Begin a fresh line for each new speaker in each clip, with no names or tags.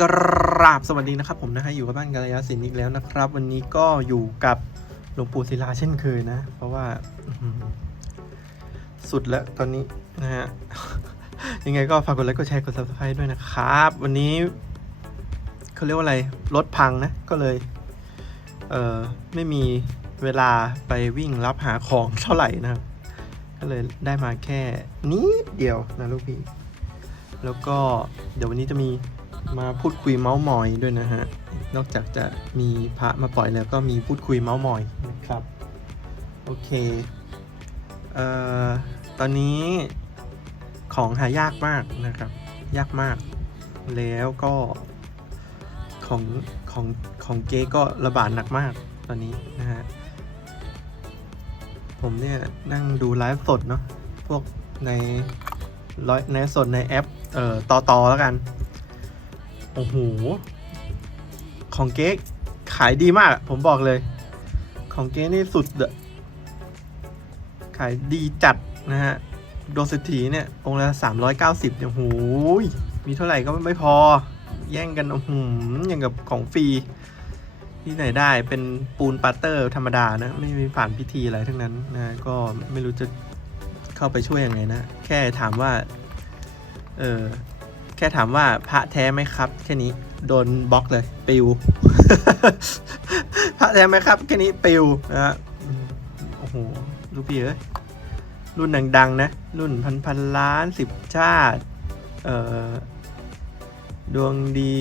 กราบสวัสดีนะครับผมนะฮะอยู่กับบ้านกัลยาศิลป์อีกแล้วนะครับ วันนี้ก็อยู่กับหลวงปู่ศิลาเช่นเคยนะ เพราะว่าสุดแล้วตอนนี้นะฮะยังไงก็ฝากกดไลค์กดแชร์กด subscribe ด้วยนะครับ วันนี้เขาเรียกว่าอะไรรถพังนะ ก็เลย เออไม่มีเวลาไปวิ่งรับหาของเท่าไหร่นะครับ ก็เลยได้มาแค่นิดเดียวนะลูกพี่ แล้วก็เดี๋ยววันนี้จะมี มาพูดคุยเมาส์มอยด้วยนะฮะ นอกจากจะมีพระมาปล่อยแล้วก็มีพูดคุยเมาส์มอยนะครับ โอเค เอ่อ ตอนนี้ของหายากมากนะครับ ยากมาก แล้วก็ของของของเก๊ก็ระบาดหนักมากตอนนี้นะฮะ ผมเนี่ยนั่งดูไลฟ์สดเนาะ พวกในร้อยในสดในแอป เอ่อต่อต่อแล้วกัน โอ้โห ของเก๊กขายดีมาก ผมบอกเลย ของเก๊นี่สุดอะขายดีจัดนะฮะโดนเศรษฐีเนี่ยองค์ละสามร้อยเก้าสิบเนี่ยโอ้โหยมีเท่าไหร่ก็ไม่พอ แย่งกันโอ้โหอย่างกับของฟรีที่ไหนได้เป็นปูนปาเตอร์ธรรมดานะ ไม่มีผ่านพิธีอะไรทั้งนั้นนะก็ไม่รู้จะเข้าไปช่วยยังไงนะ แค่ถามว่า เออ แค่ถามว่าพระแท้ไหมครับ แค่นี้โดนบล็อกเลยปิว พระแท้ไหมครับ แค่นี้ปิวนะฮะโอ้โหลูกพี่เอ้ยรุ่นดังๆนะ รุ่นพันพันล้านสิบชาติ เอ่อ ดวงดี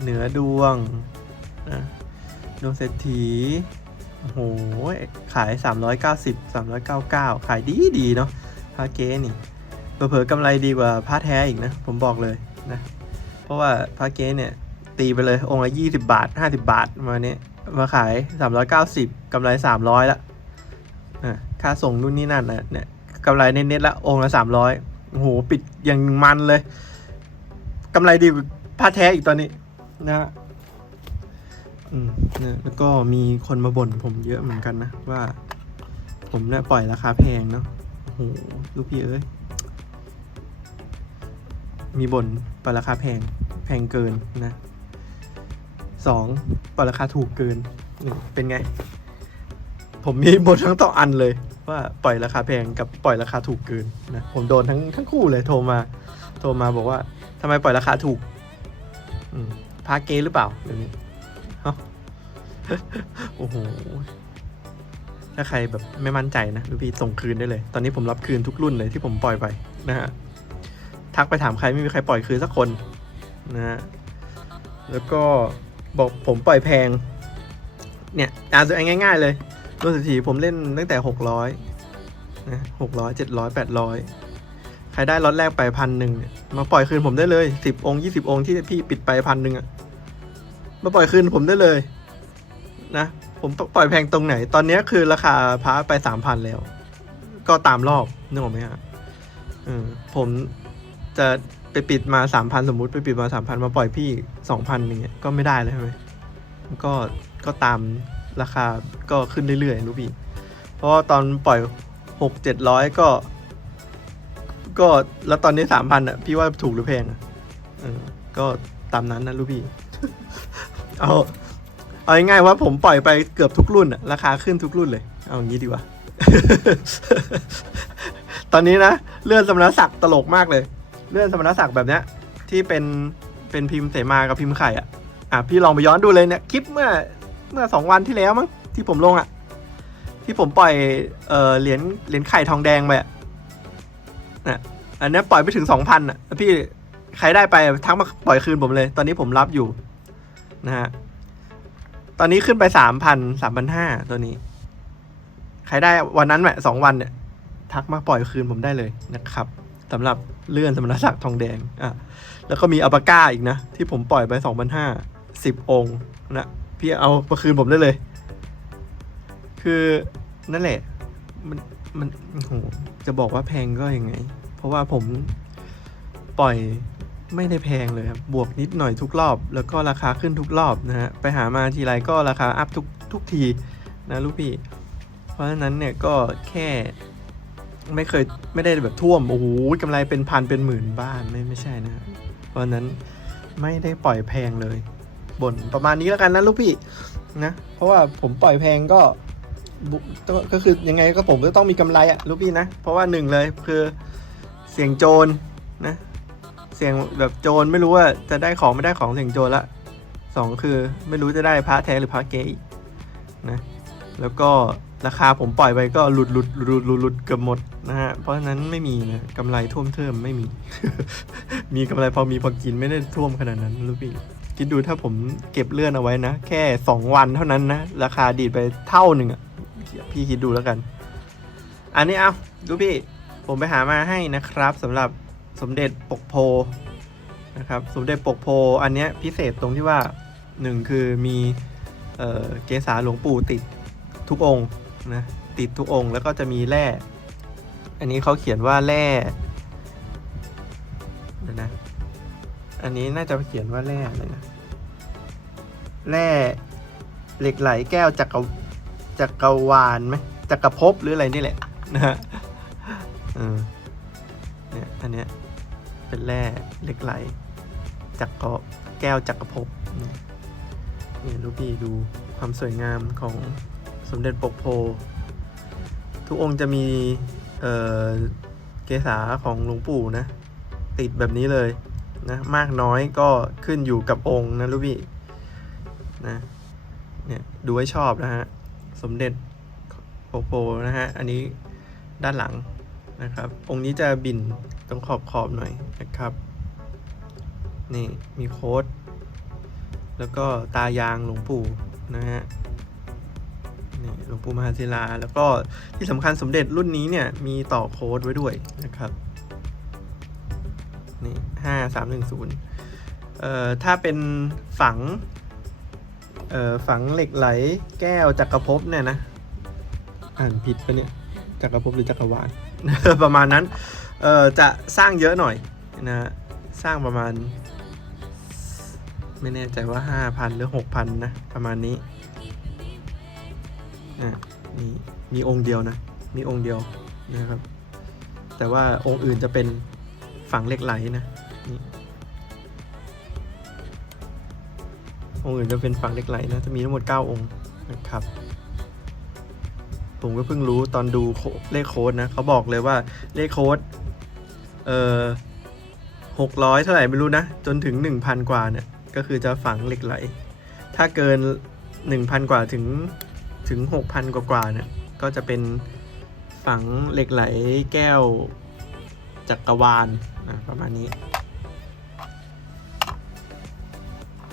เหนือดวงนะดวงเศรษฐีโอ้โหขาย 390 399 ขายดีดีเนาะพระเก๊นี่เผลอๆกำไรดีกว่าผ้าแท้อีกนะ ผมบอกเลย นะ เพราะว่าผ้าเก๊เนี่ย ตีไปเลยองค์ละยี่สิบาทห้าสิบาทมาเนี้ยมาขายสามร้อยเก้าสิบกำไรสามร้อยละอะค่าส่งนู่นนี่นั่นนะเนี่ยกำไรเน็ตๆละองค์ละสามร้อยโอ้โหปิดอย่างมันเลยกำไรดีกว่าผ้าแท้อีกตอนนี้นะฮะอืมเนี่ยแล้วก็มีคนมาบ่นผมเยอะเหมือนกันนะว่า ผมเนี่ยปล่อยราคาแพงเนาะโอ้โหลูกพี่เอ้ย มีบนปล่อยราคาแพงแพงเกินนะสองปล่อยราคาถูกเกินหนึ่งเป็นไง ผมมีบ่นทั้งต่ออันเลย ว่าปล่อยราคาแพงกับปล่อยราคาถูกเกินนะผมโดนทั้งทั้งคู่เลยโทรมา โทรมาบอกว่าทำไมปล่อยราคาถูกพาเกหรือเปล่าเดี๋ยวนี้โอ้โหถ้าใครแบบไม่มั่นใจนะลูกพี่ส่งคืนได้เลย ตอนนี้ผมรับคืนทุกรุ่นเลยที่ผมปล่อยไปนะฮะ ทักไปถามใครไม่มีใครปล่อยคืนสักคนนะฮะแล้วก็บอกผมปล่อยแพง เนี่ยอ่านตัวเองง่าย ๆ เลยรถเศรษฐีผมเล่นตั้งแต่หกร้อยนะหกร้อยเจ็ดร้อยแปดร้อยใครได้ล็อตแรกไปพันหนึ่งเนี่ยมาปล่อยคืนผมได้เลยสิบองค์ยี่สิบองค์ที่พี่ปิดไปพันหนึ่งอะมาปล่อยคืนผมได้เลยนะผมปล่อยแพงตรงไหน ตอนนี้คือราคาพาไปสามพันแล้ว ก็ตามรอบนึกออกไหมฮะผม จะไปปิดมาสามพันสมมุติไปปิดมาสามพันมาปล่อยพี่สองพันอย่างเงี้ยก็ไม่ได้เลยใช่ไหมก็ก็ตามราคาก็ขึ้นเรื่อยๆรู้พี่ เพราะว่าตอนปล่อยหกเจ็ดร้อยก็ ก็แล้วตอนนี้สามพันอะพี่ว่าถูกหรือแพงอะก็ตามนั้นนะรู้พี่ เอาเอาง่ายๆว่าผมปล่อยไปเกือบทุกรุ่นอะราคาขึ้นทุกรุ่นเลย เอางี้ดีกว่า ตอนนี้นะเลื่อนสมณศักดิ์ตลกมากเลย เลื่อนสมณศักดิ์แบบเนี้ยที่เป็นเป็นพิมพ์เสมากับพิมพ์ไข่อะอะพี่ลองไปย้อนดูเลยเนี่ยคลิปเมื่อเมื่อสองวันที่แล้วมั้งที่ผมลงอะ ที่ผมปล่อยเออเหรียญเหรียญไข่ทองแดงไปอะน่ะอันนี้ปล่อยไปถึงสองพันอะพี่ใครได้ไปทักมาปล่อยคืนผมเลย ตอนนี้ผมรับอยู่นะฮะตอนนี้ขึ้นไปสามพันสามพันห้าตัวนี้ ใครได้วันนั้นแหละสองวันเนี่ย ทักมาปล่อยคืนผมได้เลยนะครับ สำหรับเลื่อนสมณศักดิ์ทองแดงอะแล้วก็มีอัลปาก้าอีกนะ ที่ผมปล่อยไปสองพันห้าสิบองค์นะพี่เอามาคืนผมได้เลย คือนั่นแหละ มันมันโอ้โหจะบอกว่าแพงก็ยังไง เพราะว่าผมปล่อยไม่ได้แพงเลยครับบวกนิดหน่อยทุกรอบ แล้วก็ราคาขึ้นทุกรอบนะฮะไปหามาทีไรก็ราคาอัพทุกทุกทีนะลูกพี่ เพราะฉะนั้นเนี่ยก็แค่ ไม่เคยไม่ได้แบบท่วมโอ้โหกำไรเป็นพันเป็นหมื่นบ้านไม่ไม่ใช่นะเพราะนั้นไม่ได้ปล่อยแพงเลยบ่นประมาณนี้แล้วกันนะลูกพี่นะเพราะว่าผมปล่อยแพงก็ก็คือยังไงก็ผมก็ต้องมีกำไรอะลูกพี่นะเพราะว่าหนึ่งเลยคือเสี่ยงโจรนะเสี่ยงแบบโจรไม่รู้ว่าจะได้ของไม่ได้ของเสี่ยงโจรละสองคือไม่รู้จะได้พระแท้หรือพระเก๊นะแล้วก็ ราคาผมปล่อยไปก็หลุดหลุดหลุดหลุดหลุดเกือบหมดนะฮะ เพราะฉะนั้นไม่มีนะกำไรท่วมเทิมไม่มี มีกำไรพอมีพอกินไม่ได้ท่วมขนาดนั้นลูกพี่คิดดูถ้าผมเก็บเลื่อนเอาไว้นะ แค่สองวันเท่านั้นนะ ราคาดีดไปเท่าหนึ่งอะพี่คิดดูแล้วกัน อันนี้เอาดูพี่ ผมไปหามาให้นะครับสำหรับสมเด็จปกโพนะครับ สมเด็จปกโพอันเนี้ยพิเศษตรงที่ว่าหนึ่งคือมีเออเกสาหลวงปู่ติดทุกองค์ นะติดทุกองค์แล้วก็จะมีแร่ อันนี้เขาเขียนว่าแร่เดี๋ยวนะ อันนี้น่าจะเขียนว่าแร่อะไรนะ แร่เหล็กไหลแก้วจักรจักรวาลไหมจักรภพหรืออะไรนี่แหละนะฮะเออเนี่ยอันเนี้ยเป็นแร่เหล็กไหลจักรแก้วจักรภพเนี่ยนี่ลูกพี่ดูความสวยงามของ สมเด็จปกโพ ทุกองค์จะมีเเกษาของหลวงปู่นะ ติดแบบนี้เลยนะ มากน้อยก็ขึ้นอยู่กับองค์นะลูกพี่นะเนี่ยดูให้ชอบนะฮะ สมเด็จโปโปนะฮะ อันนี้ด้านหลังนะครับ องค์นี้จะบินตรงขอบขอบหน่อยนะครับนี่มีโค้ด แล้วก็ตายางหลวงปู่นะฮะ นี่หลวงปู่มหาศิลา แล้วก็ที่สำคัญสมเด็จรุ่นนี้เนี่ยมีต่อโค้ดไว้ด้วยนะครับนี่ห้าสามหนึ่งศูนย์เอ่อถ้าเป็นฝังเอ่อฝังเหล็กไหลแก้วจักรภพเนี่ยนะ อ่านผิดปะเนี่ยจักรภพหรือจักรวาล ประมาณนั้นเอ่อจะสร้างเยอะหน่อยนะฮะสร้างประมาณ ไม่แน่ใจว่า 5,000 หรือ 6,000 นะ ประมาณนี้ อะมีมีองค์เดียวนะ มีองค์เดียวนะครับ แต่ว่าองค์อื่นจะเป็นฝังเหล็กไหลนะนี่องค์อื่นจะเป็นฝังเหล็กไหลนะ จะมีทั้งหมด 9 องค์นะครับ ผมก็เพิ่งรู้ตอนดูเลขโค้ดนะ เขาบอกเลยว่าเลขโค้ด เอ่อหกร้อยเท่าไหร่ไม่รู้นะ จนถึง 1,000 กว่าเนี่ย ก็คือจะฝังเหล็กไหล ถ้าเกิน 1,000 กว่าถึง ถึง 6,000 กว่ากว่าเนี่ยก็จะเป็นฝังเหล็กไหลแก้วจักรวาลนะประมาณนี้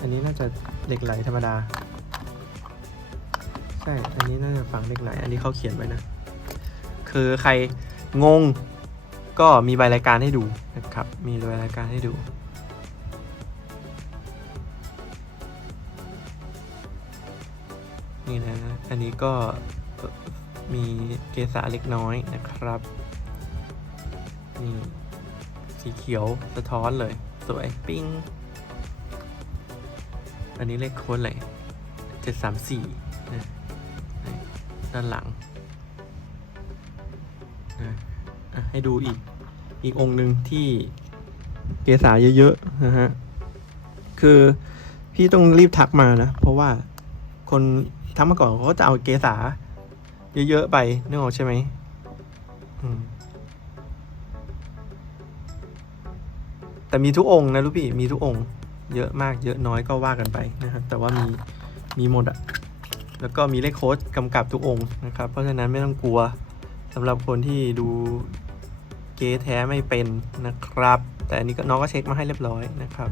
อันนี้น่าจะเหล็กไหลธรรมดา ใช่ อันนี้น่าจะฝังเหล็กไหล อันนี้เขาเขียนไว้นะ คือใครงงก็มีใบรายการให้ดูนะครับ มีใบรายการให้ดู นี่นะ อันนี้ก็มีเกสาเล็กน้อยนะครับ นี่สีเขียวสะท้อนเลย สวย ปิ้ง อันนี้เลขโค้ดอะไรเจ็ดสามสี่นะด้านหลังนะให้ดูอีก อีกองค์หนึ่งที่เกสาเยอะๆนะฮะ คือพี่ต้องรีบทักมานะ เพราะว่าคน ทักมาก่อนเขาก็จะเอาเกสาเยอะๆไปนึกออกใช่ไหมอืมแต่มีทุกองค์นะลูกพี่ มีทุกองค์ เยอะมาก เยอะน้อยก็ว่ากันไปนะครับ แต่ว่ามี มีหมดอะแล้วก็มีเลขโค้ดกำกับทุกองค์นะครับ เพราะฉะนั้นไม่ต้องกลัวสำหรับคนที่ดูเกแท้ไม่เป็นนะครับ แต่อันนี้ก็น้องก็เช็คมาให้เรียบร้อยนะครับ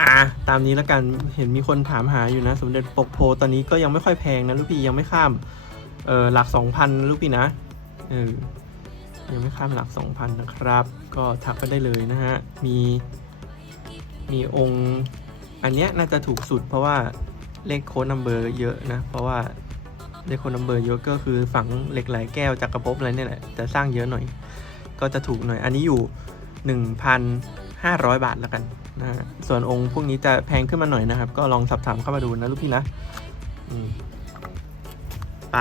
อ่าตามนี้แล้วกันเห็นมีคนถามหาอยู่นะ สมเด็จปกโพตอนนี้ก็ยังไม่ค่อยแพงนะลูกพี่ยังไม่ข้ามเออหลักสองพันลูกพี่นะเออยังไม่ข้ามหลัก2,000นนะครับ ก็ทักไปได้เลยนะฮะ มีมีองค์อันเนี้ยน่าจะถูกสุด เพราะว่าเลขโค้ดนัมเบอร์เยอะนะ เพราะว่าเลขโค้ดนัมเบอร์เยอะก็คือฝังเหล็กไหลแก้วจักรภพอะไรเนี่ยแหละแต่สร้างเยอะหน่อย ก็จะถูกหน่อย อันนี้อยู่ 1,500 บาทแล้วกัน นะฮะส่วนองค์พวกนี้จะแพงขึ้นมาหน่อยนะครับ ก็ลองสอบถามเข้ามาดูนะลูกพี่นะไป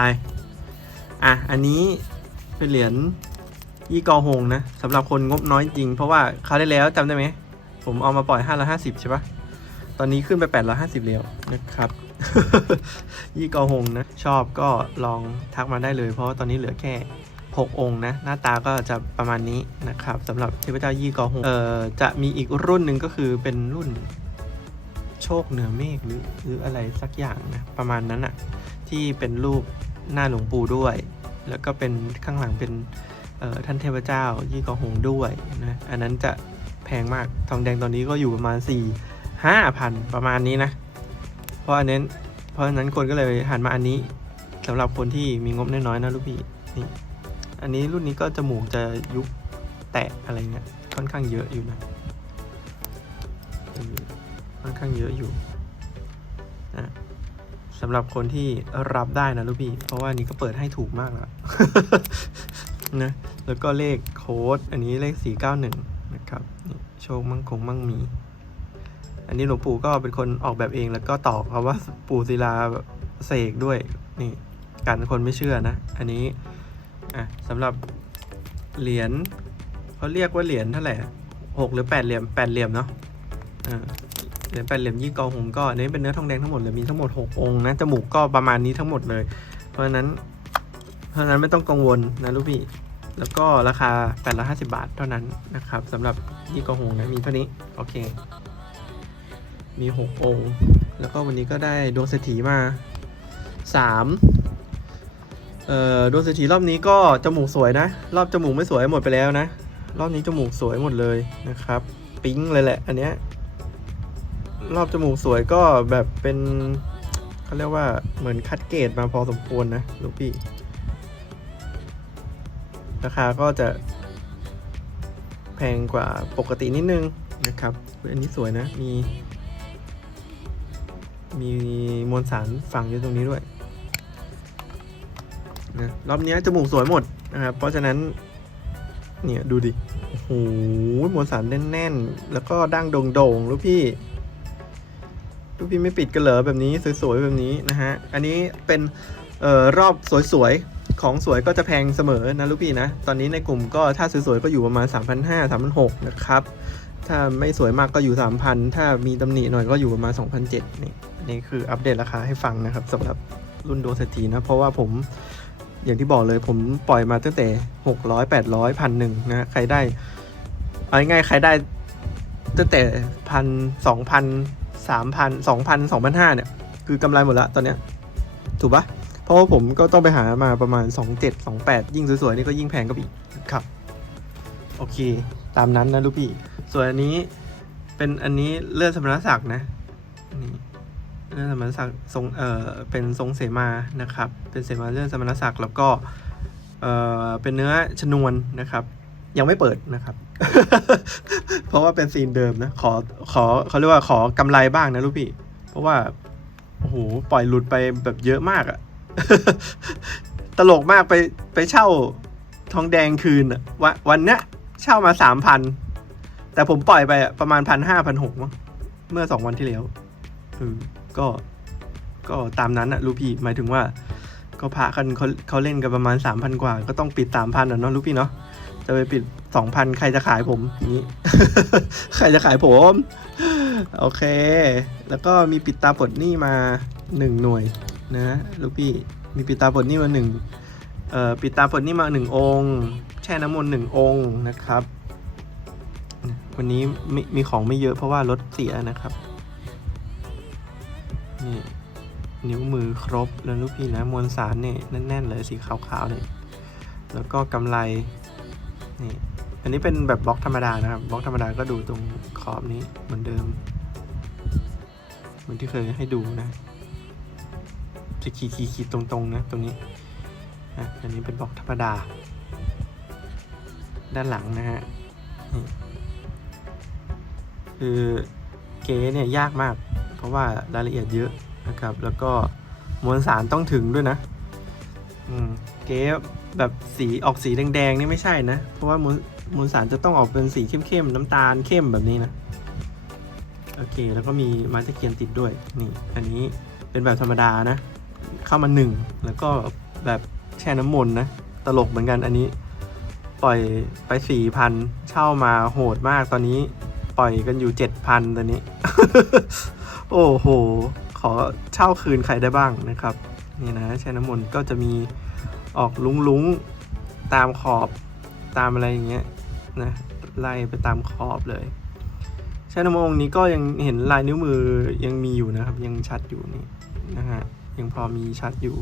อะ อันนี้เป็นเหรียญยี่กอหงนะสำหรับคนงบน้อยจริง เพราะว่าคราวที่แล้วจำได้ไหม ผมเอามาปล่อย 550 ใช่ปะตอนนี้ขึ้นไป 850แล้วนะครับ ยี่กอหงนะ ชอบก็ลองทักมาได้เลย เพราะว่าตอนนี้เหลือแค่ 6 องค์นะ หน้าตาก็จะประมาณนี้นะครับสำหรับเทพเจ้ายี่กอหงเอ่อจะมีอีกรุ่นหนึ่งก็คือเป็นรุ่นโชคเหนือเมฆหรือหรืออะไรสักอย่างนะ ประมาณนั้นอะที่เป็นรูปหน้าหลวงปู่ด้วย แล้วก็เป็นข้างหลังเป็นท่านเทพเจ้า ยี่กอหงด้วยนะอันนั้นจะแพงมากทองแดงตอนนี้ก็อยู่ประมาณ 4 5พันประมาณนี้นะ เพราะอันนั้นเพราะฉะนั้นคนก็เลยหันมาอันนี้สำหรับคนที่มีงบน้อยๆนะลูกพี่นี่ อันนี้รุ่นนี้ก็จมูกจะยุบแตะอะไรเงี้ยค่อนข้างเยอะอยู่นะค่อนข้างเยอะอยู่นะสำหรับคนที่รับได้นะลูกพี่ เพราะว่านี้ก็เปิดให้ถูกมากแล้วนะแล้วก็เลขโค้ด อันนี้เลข 491 นะครับโชคมั่งคงมั่งมี อันนี้หลวงปู่ก็เป็นคนออกแบบเองแล้วก็ตอกคำว่าปู่ศิลาเสกด้วยนี่กันคนไม่เชื่อนะ อันนี้ อะสำหรับเหรียญเขาเรียกว่าเหรียญเท่าไหร่หกหรือแปดเหลี่ยมแปดเหลี่ยมเนาะอ่าเหรียญแปดเหลี่ยมยี่กองหงก็อันนี้เป็นเนื้อทองแดงทั้งหมดเลยมีทั้งหมดหกองค์นะจมูกก็ประมาณนี้ทั้งหมดเลย เพราะฉะนั้น เพราะฉะนั้นไม่ต้องกังวลนะลูกพี่ แล้วก็ราคา850บาทเท่านั้นนะครับสำหรับยี่กอหงนะมีเท่านี้โอเค มี 6 องค์ แล้วก็วันนี้ก็ได้ดวงเศรษฐีมา 3 เอ่อดวงเศรษฐีรอบนี้ก็จมูกสวยนะ รอบจมูกไม่สวยหมดไปแล้วนะ รอบนี้จมูกสวยหมดเลยนะครับ ปิ๊งเลยแหละ อันเนี้ยรอบจมูกสวยก็แบบเป็นเขาเรียกว่าเหมือนคัดเกรดมาพอสมควรนะลูกพี่ ราคาก็จะ แพงกว่าปกตินิดนึงนะครับอันนี้สวยนะมี มีมวลสารฝังอยู่ตรงนี้ด้วย นะรอบนี้จมูกสวยหมดนะครับเพราะฉะนั้น เนี่ยดูดิโอ้โหมวลสารแน่นๆ แล้วก็ดั้งโด่งๆลูกพี่ลูกพี่ไม่ปิดกันเหรอแบบนี้สวยๆแบบนี้นะฮะอันนี้เป็นเอ่อรอบสวยๆของสวยก็จะแพงเสมอนะลูกพี่นะตอนนี้ในกลุ่มก็ถ้าสวยๆก็อยู่ประมาณ 3,500 3,600นะครับถ้าไม่สวยมากก็อยู่ 3,000 ถ้ามีตำหนิหน่อยก็อยู่ประมาณ 2,700นี่นี่คืออัปเดตราคาให้ฟังนะครับสำหรับรุ่นโดเซตีนะ เพราะว่าผม อย่างที่บอกเลยผมปล่อยมาตั้งแต่ 600 800พันหนึ่งนะใครได้ เอาง่ายๆใครได้ตั้งแต่พันสองพันสามพันสองพันสองพันห้าเนี่ย คือกำไรหมดละตอนเนี้ย ถูกปะเพราะว่าผมก็ต้องไปหามาประมาณ 27 28 ยิ่งสวยๆ นี่ก็ยิ่งแพงก็อีกครับ โอเค ตามนั้นนะลูกพี่ ส่วนอันนี้เป็นอันนี้เลื่อนสมณศักดิ์นะนี่ เลื่อนสมณศักดิ์ทรงเอ่อเป็นทรงเสมานะครับ เป็นเสมาเลื่อนสมณศักดิ์แล้วก็เอ่อเป็นเนื้อชนวนนะครับ ยังไม่เปิดนะครับ เพราะว่าเป็นซีนเดิมนะขอขอเขาเรียกว่าขอกำไรบ้างนะลูกพี่ เพราะว่าโอ้โหปล่อยหลุดไปแบบเยอะมากอะตลกมากไปไปเช่าทองแดงคืนวันวันเนี้ยเช่ามาสามพันแต่ผมปล่อยไปประมาณพันห้าพันหกมั้งเมื่อสองวันที่แล้วเออ ก็ก็ตามนั้นอะลูกพี่หมายถึงว่า ก็พระกันเขาเขาเล่นกันประมาณสามพันกว่า ก็ต้องปิดสามพันะเนาะลูกพี่เนาะจะไปปิดสองพันใครจะขายผมนี้ ใครจะขายผม โอเค แล้วก็มีปิดตาปลดหนี้มาหนึ่งหน่วยนะลูกพี่มีปิดตาปลดหนี้มาหนึ่งเอ่อปิดตาปลดหนี้มาหนึ่งองค์ แช่น้ำมนต์หนึ่งองค์นะครับวันนี้มีมีของไม่เยอะเพราะว่ารถเสียนะครับ นี่นิ้วมือครบแล้วลูกพี่นะมวลสารเนี่ยแน่น ๆ เลยสีขาวๆเนี่ยแล้วก็กำไรนี่อันนี้เป็นแบบบล็อกธรรมดานะครับบล็อกธรรมดาก็ดูตรงขอบนี้เหมือนเดิม เหมือนที่เคยให้ดูนะจะขีดขีดขีดตรงๆนะตรงนี้นะอันนี้เป็นบล็อกธรรมดา ด้านหลังนะฮะคือเก๊เนี่ยยากมาก ราะว่ารายละเอียดเยอะนะครับ แล้วก็มวลสารต้องถึงด้วยนะอืมเก๊แบบสีออกสีแดงๆนี่ไม่ใช่นะ เพราะว่ามวลมวลสารจะต้องออกเป็นสีเข้มๆน้ำตาลเข้มแบบนี้นะ โอเค แล้วก็มีไม้ตะเคียนติดด้วย นี่ อันนี้เป็นแบบธรรมดานะ เข้ามาหนึ่ง แล้วก็แบบแช่น้ำมนต์นะ ตลกเหมือนกันอันนี้ ปล่อยไปสี่พันเช่ามาโหดมากตอนนี้ ปล่อยกันอยู่เจ็ดพันตอนนี้ โอ้โห ขอเช่าคืนใครได้บ้างนะครับ นี่นะแช่น้ำมนต์ก็จะมีออกลุงลุงๆ ตามขอบตามอะไรอย่างเงี้ยนะไล่ไปตามขอบเลยแช่น้ำมนต์องนี้ก็ยังเห็นลายนิ้วมือยังมีอยู่นะครับ ยังชัดอยู่นี่นะฮะยังพอมีชัดอยู่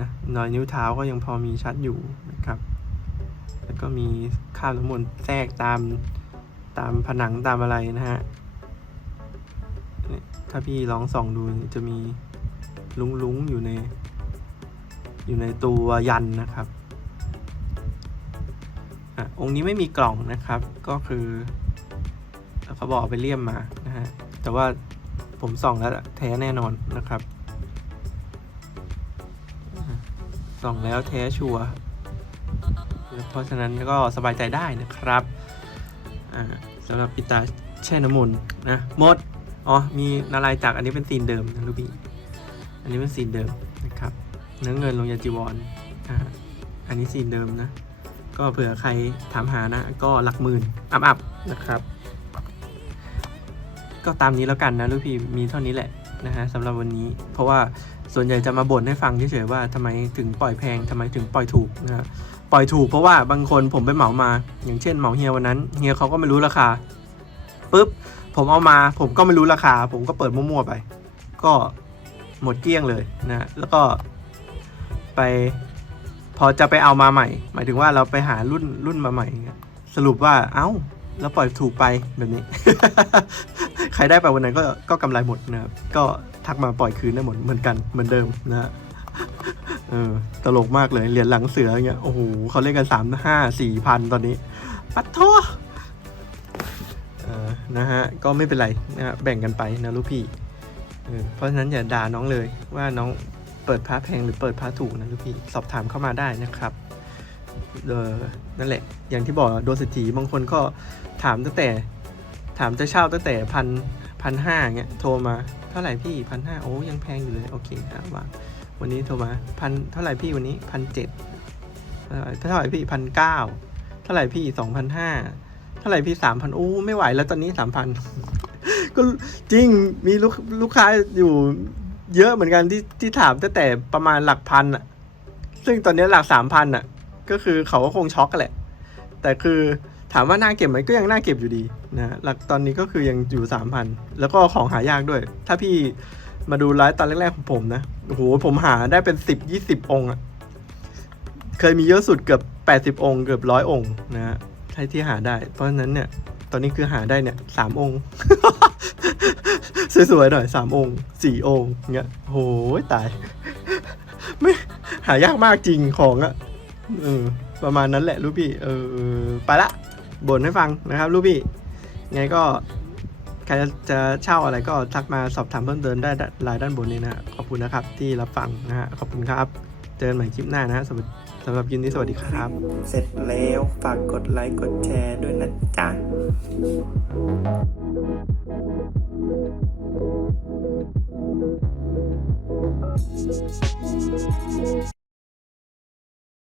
นะรอยนิ้วเท้าก็ยังพอมีชัดอยู่นะครับ แล้วก็มีคราบน้ำมนต์แทรกตามตามผนังตามอะไรนะฮะ ถ้าพี่ลองส่องดูจะมีลุงๆอยู่ใน อยู่ในตัวยันนะครับอะองค์นี้ไม่มีกล่องนะครับ ก็คือเขาบอกไปเลี่ยมมานะฮะ แต่ว่าผมส่องแล้วแท้แน่นอนนะครับ ส่องแล้วแท้ชัวร์ เพราะฉะนั้นก็สบายใจได้นะครับอ่าสำหรับปิตาแช่น้ำมนต์นะหมด อ๋อ มีนาลายจากอันนี้เป็นซีนเดิมนะลูกพี่ อันนี้เป็นซีนเดิมนะครับ เนื้อเงินลงยาจีวรอ่าอันนี้ซีนเดิมนะ ก็เผื่อใครถามหานะ ก็หลักหมื่นอัพอัพนะครับ ก็ตามนี้แล้วกันนะลูกพี่มีเท่านี้แหละนะฮะสำหรับวันนี้ เพราะว่าส่วนใหญ่จะมาบ่นให้ฟังเฉยๆว่าทำไมถึงปล่อยแพงทำไมถึงปล่อยถูกนะฮะปล่อยถูกเพราะว่าบางคนผมไปเหมามา อย่างเช่นเหมาเฮียวันนั้นเฮียเขาก็ไม่รู้ราคาปุ๊บ ผมเอามาผมก็ไม่รู้ราคา ผมก็เปิดมั่วๆไป ก็หมดเกลี้ยงเลยนะแล้วก็ไป พอจะไปเอามาใหม่ หมายถึงว่าเราไปหารุ่นรุ่นมาใหม่เงี้ยสรุปว่าเอ้าแล้วปล่อยถูกไปแบบนี้ ใครได้ไปวันนั้นก็ก็กำไรหมดนะครับ ก็ทักมาปล่อยคืนได้หมดเหมือนกันเหมือนเดิมนะฮะเออตลกมากเลยเหรียญหลังเสือเงี้ยโอ้โหเขาเล่นกันสามห้าสี่พันตอนนี้ ปัดโทเออ นะฮะ ก็ไม่เป็นไรนะฮะแบ่งกันไปนะลูกพี่เพราะฉะนั้นอย่าด่าน้องเลยว่าน้องเปิดพระแพงหรือเปิดพระถูกนะลูกพี่สอบถามเข้ามาได้นะครับเออนั่นแหละ อย่างที่บอกโดนสิทธิบางคนก็ถามตั้งแต่ ถามจะเช่าตั้งแต่พันพันห้าเงี้ยโทรมาเท่าไหร่พี่พันห้าโอ้ยังแพงอยู่เลยโอเคอะวางวันนี้โทรมาพันเท่าไหร่พี่วันนี้พันเจ็ดเท่าไหร่พี่พันเก้าเท่าไหร่พี่สองพันห้า ท่าไหร่พี่สามพันโอ้ไม่ไหวแล้วตอนนี้สามพันก็จริงมีลูกลูกค้าอยู่เยอะเหมือนกันที่ที่ถามตั้งแต่ประมาณหลักพันอะซึ่งตอนนี้หลักสามพันอะก็คือเขาก็คงช็อกกันแหละ แต่คือถามว่าน่าเก็บไหมก็ยังน่าเก็บอยู่ดีนะหลักตอนนี้ก็คือยังอยู่สามพันแล้วก็ของหายากด้วย ถ้าพี่มาดูไลฟ์ตอนแรกๆของผมนะโอ้โหผมหาได้เป็นสิบยี่สิบองค์อะเคยมีเยอะสุดเกือบแปดสิบองค์เกือบร้อยองค์นะฮะ ใช่ที่หาได้ เพราะฉะนั้นเนี่ย ตอนนี้คือหาได้เนี่ยสามองค์ สวยๆหน่อยสามองค์สี่องค์เงี้ยโหยตาย ไม่หายากมากจริงของอะเออประมาณนั้นแหละลูกพี่ เออไปละบ่นให้ฟังนะครับลูกพี่ ไงก็ใครจะเช่าอะไรก็ทักมาสอบถามเพิ่มเติมได้ไลน์ด้านบนนี้นะขอบคุณนะครับที่รับฟังนะฮะขอบคุณครับ เจอกันใหม่คลิปหน้านะสำหรับ สำหรับยินดีสวัสดีครับ เสร็จแล้วฝากกดไลค์กดแชร์ด้วยนะจ๊ะ